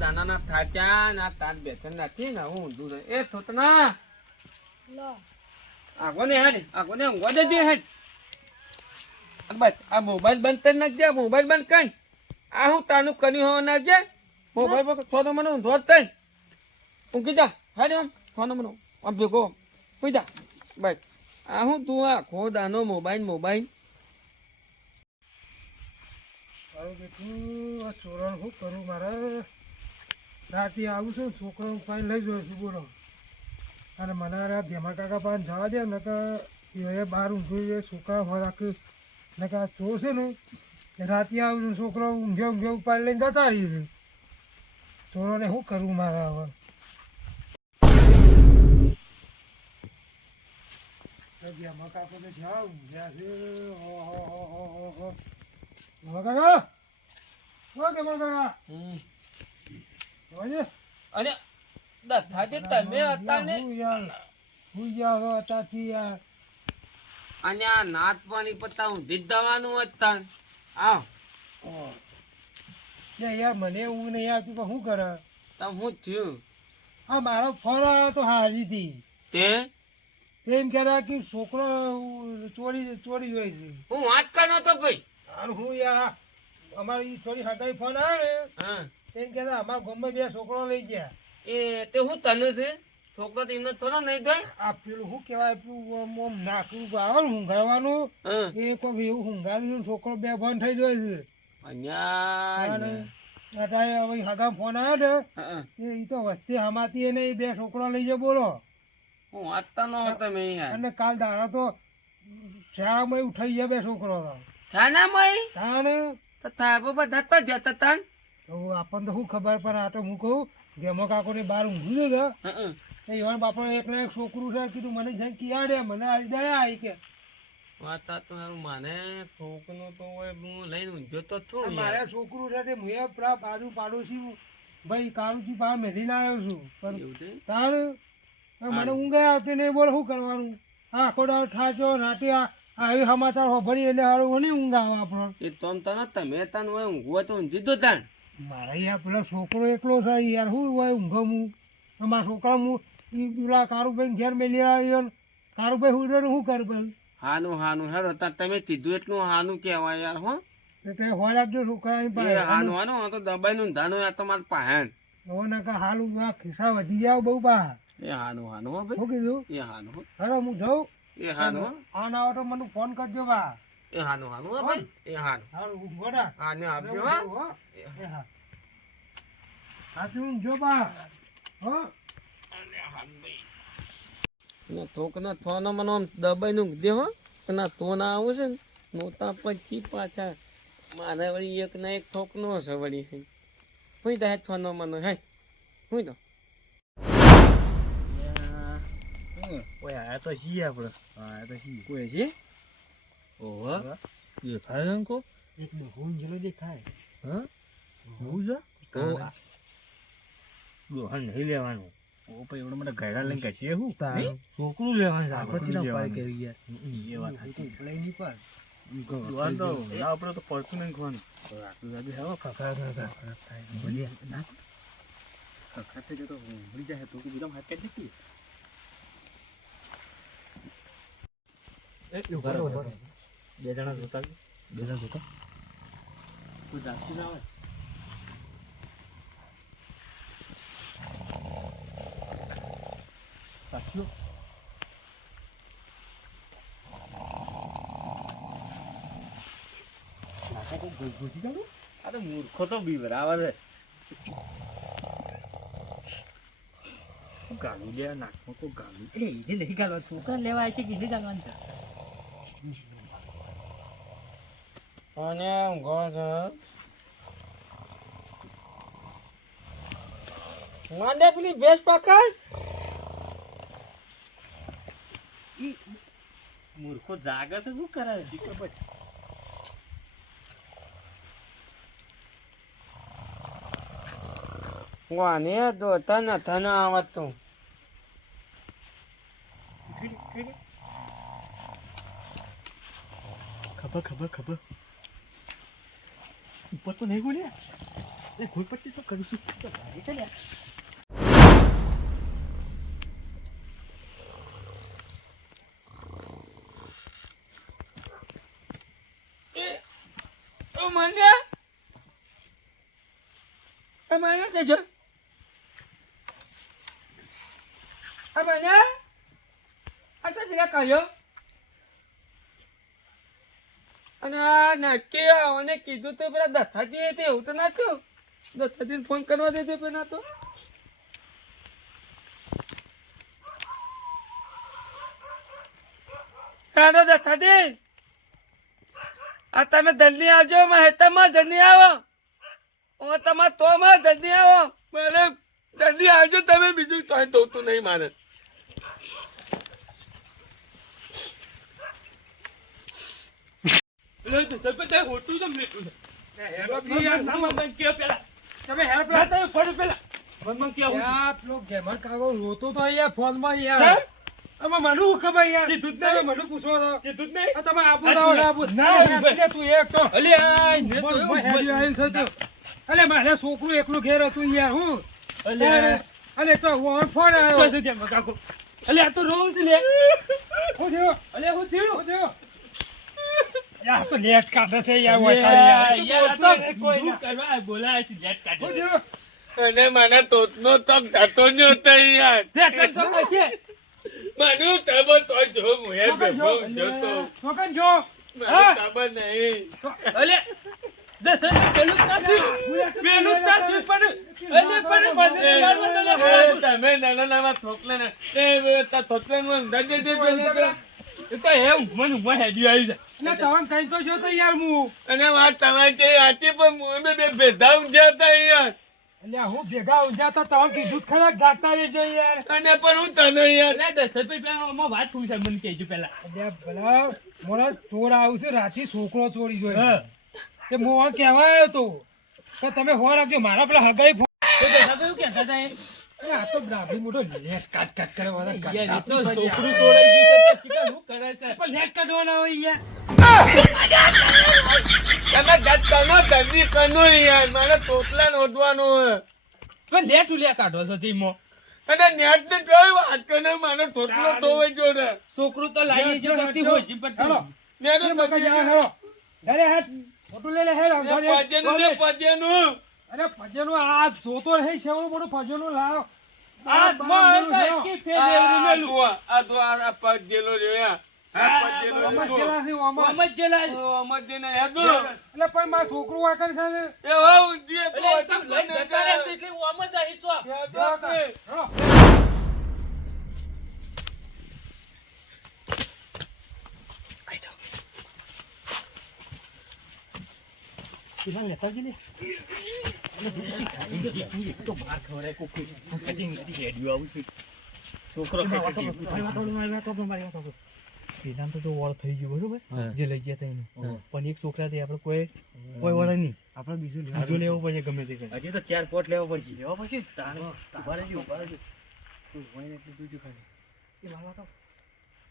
દાના થાક્યા ના તાર બેઠન નથી ને હું ઊંધું એ થોતના આગોને ઊંઘવા દે હેડ બસ આ મોબાઈલ બંધ કરી નાખજે મોબાઈલ બંધ કર આ હું તાનું કર્યું હોવા નાખજે મોબાઈલ પર છોડો મને ઊંધો જ થઈ ઊંઘી જા હારે આમ છોડો મને આમ ભેગો ઉઈ જા બસ આ હું તું આખો દાનો મોબાઈલ મારું બેઠું આ ચોરણ શું કરું મારે રાતે આવું છું છોકરો પાણી લઈ જઉં છું બોલો અને મને ભેમા કાકા પાસે જવા દે ને કે એ બહાર ઊંઘું છે છોકરા હોય રાખ્યું ને કે આ ચોર છે ને રાતે આવું છું છોકરો ઊંઘે ઉપાડી લઈને જતા રહ્યું છે ચોરોને શું કરવું મારે હવે ભેમા કાકો તો જ્યાં ઊંઘ્યા છે ભેમા કાકા ઓકે ભેમા કાકા અને દથાજે તમે હતા ને અને આ નાત પાણી પતા ઊંધી જ દવાનું હતા આવ યાર મને ઊંઘ નહીં આવતી પણ શું કરે તમ હું થયું હા મારો ફોન આવ્યો તો હારી થી તે એમ કહેતા કે છોકરો ચોરી હોય છે હું વાત કરનો તો ભાઈ અને હું યાર અમારી થોડી હટાઈ ફોન આવ્યો ને હા એમ કહેતા અમારા ગામમાં બે છોકરો લઈ ગયા એ તે હું તને છે છોકરો તો એમને થોડો નહીં થાય આ પેલું શું કહેવાય પેલું નાખવું આવે ને ઊંઘાડવાનું એ કોઈ એવું ઊંઘાડ્યું છોકરો બે બંધ થઈ જાય છે અત્યારે હવે હગા ફોન આવ્યો ને એ તો વસ્તી હમાતી એને એ બે છોકરો લઈ જાય બોલો હું વાંચતા ન હતો મેં અને કાલ દાડા તો શાળામાં ઉઠાઈ ગયા બે છોકરો થાનામાં તાને તો થાય બધા તો જતા તાન તો આપણને તો શું ખબર પણ આ તો હું કહું ગેમો કાકોને બહાર ઊંઘ્યું છે કે એવા બાપા એકના એક છોકરું છે કીધું મને જઈને કિયાડે મને આ દયા આવી કે વાત તો મને છોકરું તો હું લઈને ઊંઘ્યો તો છું મારે છોકરું છે તે હું પેલા બાજુ પાડોશી ભાઈ કાળુજી બહાર મેળીને આવ્યો છું પણ તાર મને ઊંઘ આવતી નહીં બોલ શું કરવાનું આખો દાડો ઠાચો નાટી આવી સમાચાર હોભળી એટલે હારું નહીં ઊંઘ આવે આપણો એ તમ તને તમે તને હોય ઊંઘવા તો ઊંઘી દો તાણ મારે યાર પેલો છોકરો એકલો છે યાર શું હોય ઊંઘો હું અમારા છોકરા હું એ પેલા કારુભાઈ ઘેર મેલી આવ્યો કારુભાઈ હું શું કર ભાઈ હાનું હેડો તાર તમે કીધું એટલું હાનું કહેવાય યાર હો એટલે હોય આપજો છોકરા હાનું તો દબાઈ નું ધાનું આ તમારે પાહેણ હવે ના હાલું ખિસ્સા વધી જાવ બહુ બા એ હાનું હો ભાઈ શું કીધું એ હાનું હવે હું જાઉં એ હાનું આ ના આવે તો મને ફોન કરજો બા એ હાનું હો ભાઈ એ હાનું હારું ગોડા હાને આપજો હા સાચું જો બા હો થોક ના થોનો મને આમ દબાઈ નું દે હો ના તો ના આવું છે ને નોતા પછી પાછા મારે વળી એક ના એક થોક નો હશે વળી હું તો હેઠ થોનો મને હે હું તો આ તો છીએ આપણે આ તો છીએ કોઈ છે ઓહો દેખાય અંકો એક બહુ જલો દેખાય હા બહુ જો તો દોહન નહીં લેવાનું ઓ પછી એવડો મને ગયડા લઈને કહીએ હું છોકરું લેવાનું આપણે ના પાય કેવી યાર એ વાત હતી લઈ ની પર દોહન તો ના આપણે તો પડતું નહીં ખવાનું આટલું જાદુ હેવો ખખા થાય બોલી ના ખખા તે તો મરી જાય તો કે બીજા હાથ કાઢી દે એક ઉભા રહો બે જણા જોતા કોઈ જાગતું ના આવે સાચું આ તો મૂર્ખો તો બી બરાબર છે ગાલું લે નાખમાં તો ગાલું એ નહીં ગાલવાનું છોકરા લેવા આવે છે કે ગાલવાનું છે અને ઊંઘો છો માંડે પેલી ભેંસ પકડ મૂર્ખો જાગે છે શું કરે વાને તો તને તને આવતું ખબર ઉપર તો નહીં બોલ્યા એ ઘોડપટ્ટી તો કરીશું તો ભાઈ છે ને અને કીધું તો પેલા દત્તાજી તે એવું તો ના થયું. દત્તાજીને ફોન કરવા દેજો પેલા તો. હાલો દત્તાજી, આ તમે જલ્દી આવજો. હેતરમાં જલ્દી આવો. તમારે તો માં જલ્દી આવો. મારે જલ્દી આવજો તમે. બીજું તો દોતું નહીં મારે. મારે છોકરું એકલું ઘેર હતું યાર. હું અલે તો ફોન આવ્યો. અલે આ તો રોજ લે હું થયો? અલે હું થયું હું થયો? યાર તો લેટ કાઢે છે યાર. વટારી યાર. કોઈ ના કરવા બોલાય છે જેટ કાઢે હું થયો? અને મને તોતનો તક થતો જ હતો યાર. જેટ કાઢે છે મને ખબર તો જો હું એ બેઠો જતો. છોકન જો. મને ખબર નહીં. અલે દસ પેલું જ નથી પણ તમે નાના નાના છોકરાને થોતલામાં દે પેલા. એ તો એવું મને ઉભા હેડ્યું આવી જાય એટલે તમે કઈ તો જો તો યાર હું. અને વાત તમારી જે હતી પણ હું બે ભેદા ઊંઝા હતા યાર. એટલે હું ભેગા ઊંઝા તો તમે કીધું ખરા જાતા રહેજો યાર. અને પણ હું તને યાર વાત શું છે મને કહેજો પેલા એટલે ભલા મોરા ચોર આવશે રાતે છોકરો ચોરી જોઈ. તે મોહન કહેવા આવ્યો તો કે તમે હો રાખજો મારા પેલા હગાઈ એવું કહેતા હતા એ આ તો બ્રાહ્મણી મોટો લેટ કાટ કાટ કરે વાળા યાર, એ તો છોકરું છોડાઈ ગયું છે તે ચીકા શું કરે છે પણ લેટ કાઢવાના હોય યાર. તમે ગત્તાનો ધંધી કનો યાર. મારે તોતલા નોંધવાનું હોય. પણ લેટ ઉલ્યા કાઢો છો ધીમો અને નેટ ને જોઈ વાત કરે મારે તોતલો ધોવાઈ ગયો ને. છોકરું તો લાવી છે જતી હોય છે પણ હાલો નેટ એ મગજ આ હેરો. અરે હેટ ફોટો લઈ લે હેરો. પજેનું અરે ફજેનું આ જોતો રહે છે એવો મોટો ફજેનું લાવ. આ માં તો એકી ફેર એવું મેલું આ તો આ પગ જેલો જોયા. આ પગ જેલો ઓમર જોયો. જેલા છે ઓમર. આમ જ જેલા છે. અમર દેને હેદો. એટલે પણ મારું છોકરું વાકર છે ને. એ હો ઉંધી એટલે એ તો લઈને જતા રહેશે એટલે હું આમ જ અહીં છો હેરો. કિલા નેતાજી લે તો માર ખવરે કોકી કટિંગ કરી હેડ્યું આવું છે છોકરો પેલા તો વળ થઈ ગયું બરોબર જે લઈ ગયા હતા એને પણ એક છોકરાથી આપણે કોઈ વળ નહીં આપણે બીજો લેવો પડશે ગમે તે હજી તો 4 પોટ લેવો પડશે ઉભા રહેજો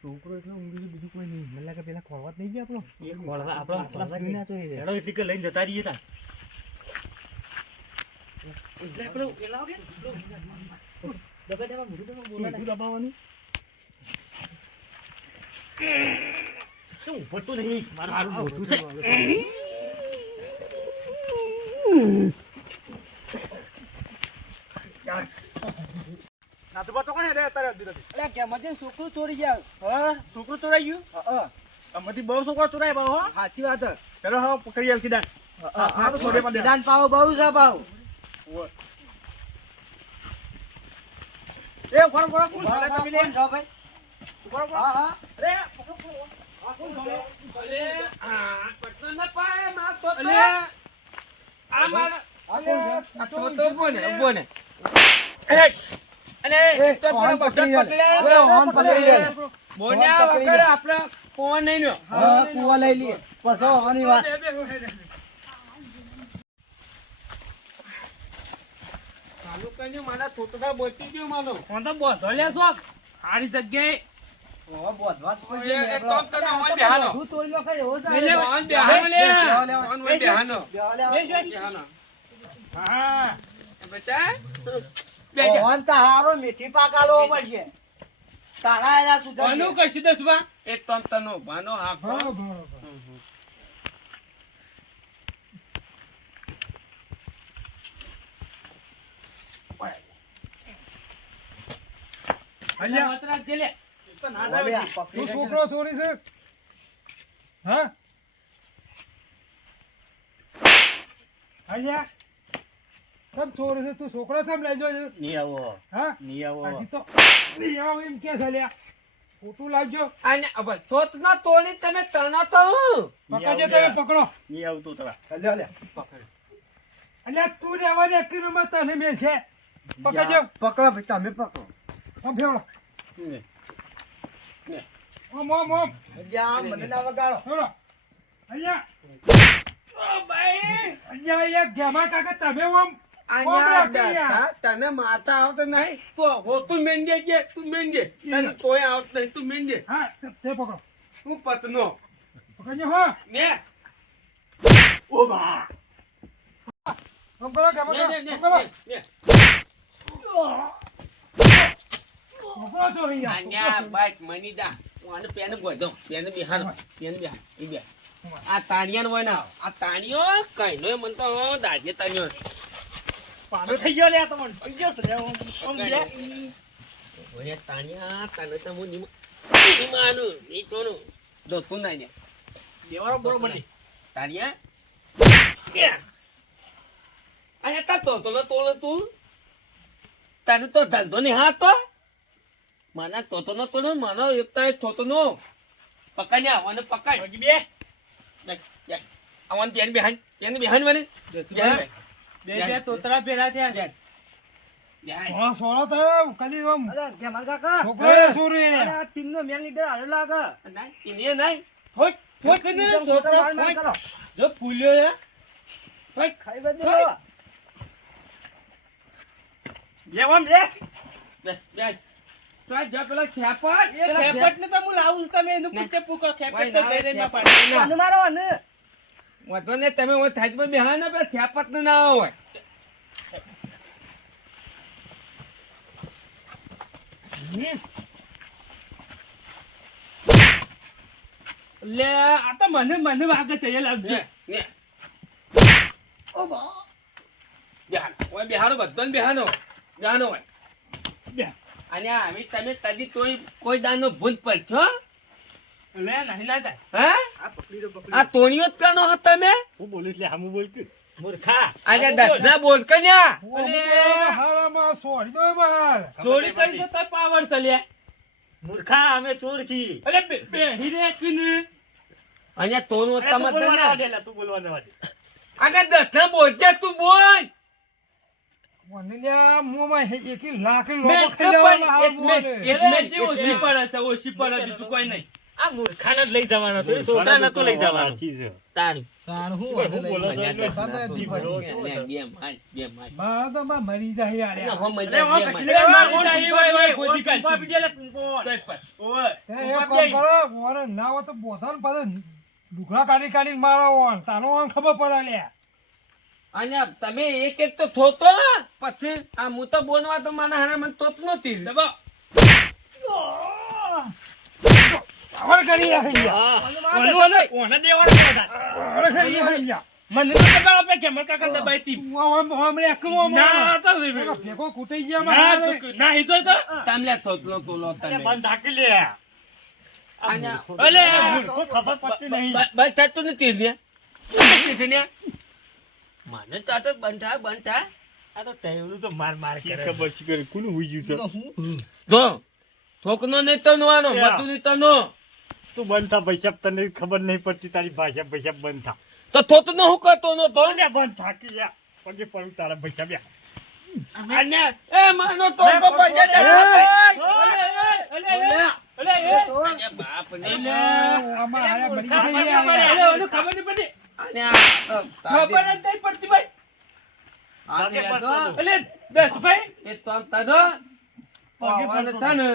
છોકરો એટલો ઊંઘી બીજું કોઈ નહીં મને લાગે પેલા ખોળવા જ નહીં ગયા આપણો એટલી કે લઈને જતા રહીએ તા દબાવવાનું ઉપર તો નહીં મારું સારું મોટું છે છોકરું ચોરી ગયા. હા છોકરું ચોરાઈ ગયું આમાંથી બહુ છોકરા ચોરાય બહુ હા સાચી વાત છે. પેલો હા પકડી આલ કીધા વિધાન પાવ બહુ છે પાવ. એ કોણ કોણ કોણ સાલા તમે લે કોણ છો ભાઈ? કોણ હા હા. અરે પકડો પકડો આ કોણ છે અરે આ પટના ના પાય માં તો અલે આ મારા આ કોણ છે? આ તો બોને અને તો કોણ પેલો પકડી બટન લે? પકડ્યા. કોણ પકડી લે? બોન્યા વગર આપણા કોણ નહીં નો. હા કુવા લઈ લઈએ પછી આવવાની વાત. ચાલુ કરીને મારા છોકરા બચી ગયો માનો. કોણ તો બોસો લે છો સારી જગ્યાએ હવે બોધવા જ એ પડશે. એક કામ કરો, ઓન બેહાનો. બધું ચોરી લો ખાય એવો છે. લે, ઓન બેહાનો લે. બેહાનો. ઓન બેહાનો. બેહવા લે. એ જો બેહાનો. હા બેટા બેજા પવન તો હારો મેથી પાક આલવો પડશે તારા એના સુધર આનું કશું દસવા એ તનો ભાનો હાકો બરોબર અલ્યા વતરા કે લે તો ના ઓલે જાવ તું છોકરો છોરી છે હા અલ્યા કેમ છોરી છે તું છોકરો કેમ લઈ જોયો ની આવો હા ની આવો હજી તો નહીં આવો એમ કે છે લ્યા ખોટું લાવજો અને હવે સોત ના તોડી તમે તણો તો હું પકડજો તમે પકડો ની આવતું તરા અલ્યા તું લેવા દે કિલોમાં તને મેલ છે પકડજો પકડો ભાઈ તમે પકડો આમ ફેવડો ઓમ ઓમ ઓમ જા મને ના વગાડો ફેવડો અહીંયા ઓ ભાઈ અહીંયા ગેમા કાકા તમે ઓમ આન્યા દાદા તને માતા આવતો નહીં તો હો તું મેંગે છે તું મેંગે તને તોય આવતો નહીં તું મેંગે હા તે પકડો તું પતનો પકડજો હો ને ઓ બા આમ કરો ગેમા ને ને કાકા પકડો ને પકડો છો અહીંયા આન્યા બાઈક મની દા હું આને પેન ગોધો પેન બિહાર પેન બિહાર ઈ બે આ તાણિયાનો હોય ના આ તાણિયો કઈનો મન તો દાજે તાણિયો પાડો થઈ ગયો લે તો મન થઈ ગયો છે ઓમ બે ઓય તાણિયા તને તો હું નિમાનું ની તોનું જો તું ના ને દેવારો બરોબર ની તાણિયા કે અને તા તોલો તું તને તો ધંધો નહીં હા તો મને તોતો નો તો મને એકતા થોતો નો પકડ ને આવવાનું પકડ વગી બે આવવાનું પેન બેહાન મને બે તોતરા ભેરા થયા સોળો સોળો તો કદી આમ અરે ગેમા કાકા છોકરો છોરી અરે આ ટીમનો મેન લીડર હારો લાગે ઇન્ડિયન નહીં ફોટ ફોટ ને છોકરો ફોટ જો ફૂલ્યો હે ફોટ ખાઈ બદલો બે ઓમ બે બેસ તો આ જો પેલો ખેપટ ને તો હું લાવું તમે એનું પૂછે પૂકો ખેપટ તો જઈને માં પાડી અનુ મારો અનુ વાતો ને તમે હું થાજ પર બેહાન ને ખેપટ ન ના હોય લે આ તો મને વાગે છે એ લાગશે ને બેહાન ઓય બેહાનો બધોને બેહાનો હોય બે અને અમે તમે કદી તોય કોઈ દાનો ભૂલ પડશો લે નહીં ના થાય હા આ પકડી દો આ તોણીઓ જ કાનો હતા તમે હું બોલું એટલે હામું બોલ કે મૂર્ખા આજે દસના બોલ કન્યા હારામાં સોરી દો બહાર ચોરી કરી તો પાવર છે લે મૂર્ખા અમે ચોર છીએ અલે બેહી રે કિને અહીંયા તોનો તમત ને તું બોલવાનો દે આજે દસના બોલજે તું બોલ મને લ્યા મોમાં એક લાખ મેં લોકો ખાઈ લેવાના હાલ મેં બોલે. એક મિનિટ, ઓછી પડે છે ઓછી પડે બીજું કોઈ નહીં આ મૂર્ખાને જ લઈ જવાનો તો છોકરા નતો લઈ જવાનો તાણી બા તો બા મરી જાય યાર અરે મારી જાય ભાઈ ભાઈ કોઈ કાલ એ કોમ કરો મોરે ના હોય તો બોથાન પાછો લુગડા કાઢી મારો ઓન તાનો ઓન ખબર પડે લ્યા અને તમે એક તો થોતો પછી આ હું તો બોલવા તો મને હારા મને તોપ નહોતી આવડ કરી રહ્યા ઓને દેવાનો આવડ કરી રહ્યા મને તો ખબર આપે કે મકા કરતા બાઈતી હમણે એકલો ના તો ભેગો કૂટાઈ ગયા મારે ના હિજો તો તમે થોતલો તોલો તમે બંધ ઢાકી લે અને અલે મૂર્ખો ખબર પડતી નહીં બસ થતું નથી ને ને મને તો આ તો બનતા આ તો ટેવલું તો માર કરે ખબર છે કે કોનું હોઈ ગયું છે જો થોકનો નહીં તો નવાનો બધું નહીં તો નો તું બંધ થા પૈસા તને ખબર નહીં પડતી તારી ભાષા પૈસા બંધ થા તો થોતું નો હું કરતો નો તો લે બંધ થાકી જા પગે પડું તારા પૈસા બે અને એ માનો તો પગે બાપ ને આમાં હારે મરી ખબર ગયા નહીં પડી અને આ ખબર જ નહીં પડતી ભાઈ અલે દસ ભાઈ એ તો આમ તનો પગવાનો તને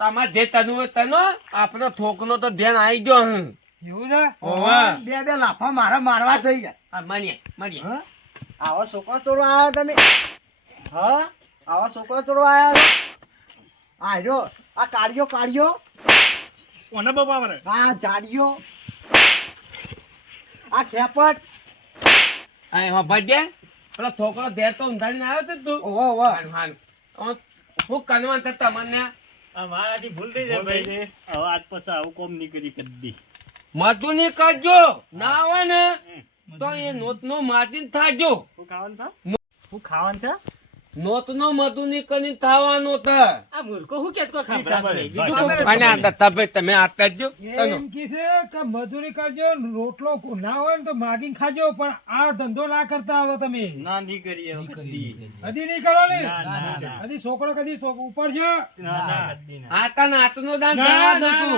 તમાર જે તનું હોય તનો આપણો થોકનો તો ધ્યાન આવી ગયો હું એવું છે ઓવા બે લાફા મારા મારવા થઈ ગયા આ માનીએ હા? આવા છોકરા ચોરવા આવ્યા તમે હા આવા છોકરા ચોરવા આવ્યા છો આ રહ્યો આ કાઢ્યો કોને બાપા મારે આ જાડિયો આ ખેપટ આ એમાં ભજે પેલો છોકરો ઘેર તો ઊંધાડીને આવ્યો તો તું ઓહો ઓહો હારું, હારું. હવે શું કરવાનું છે તમને મારાથી ભૂલ થઈ જાય ભાઈ હવે આજ પછી આવું કોમ નહીં કરી કદી મજૂરી કરજો ના આવે ને તો એ નોટ નો માર્જિન થાજો હું ખાવાનું છે નોટ નો મજૂરી કરીને થવાનો છે આ મૂર્ખો હું કેતો અને આ દત્તાભાઈ તમે આતા જ જો એમ કી છે કે મજૂરી કરજો રોટલો ના હોય ને તો માગીને ખાજો પણ આ ધંધો ના કરતા હવે તમે ના નહીં કરીએ કદી હજી નહીં કરો ને ના. હજી છોકરો કદી ઉપર છે ના આતા ને આતનો દાન કરવા દઉં છું.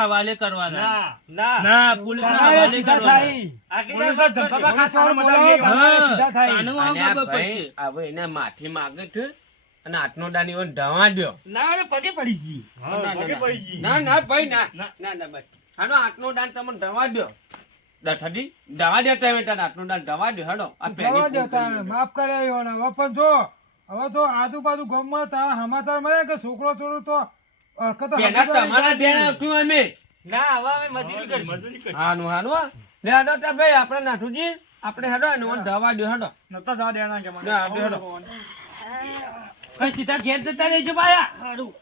હવાલે કરવાના ના ના પોલીસ તારે સીધા થાય પોલીસ વાળા બોલાવો, તમારે સીધા થાય અને આ ભાઈ હવે એને માફી માંગે છે અને આટનો દાન ઈવન ઢવા દ્યો. ના રે પગે પડી જી પગે પડી જી ના ના ભાઈ ના ના ના બસ હાલો આટનો દાન તમને ઢવા દ્યો. દઠડી ઢવા દે તમે તાર આટનો દાન ઢવા દ્યો. હેડો આ જવા પેલી દો તારે, માફ કર્યા હવે પણ જો હવે તો આજુબાજુ ગામમાં તારા સમાચાર મળે કે છોકરો ચોરો તો હરકત પેલા તમારા ધ્યાન આવતું અમે ના હવે અમે મજૂરી કરી હાનું હાનું હો. લે હેડો તા ભાઈ આપણે નાથુજી આપણે હેડો એને ઓન ઢવા દ્યો. હેડો નતા જવા દેવાના કે ના હેડો કઈ સીધા ઘેર જતા રહેજો પાયા હારું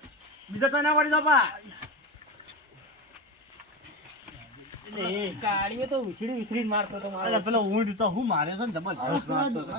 બીજા તો ના પડી જાવ પા કાળીએ તો ઉછળી મારતો તો મારે પેલો ઊંટ તો હું મારે છે ને જબરજસ્ત મારતો તો.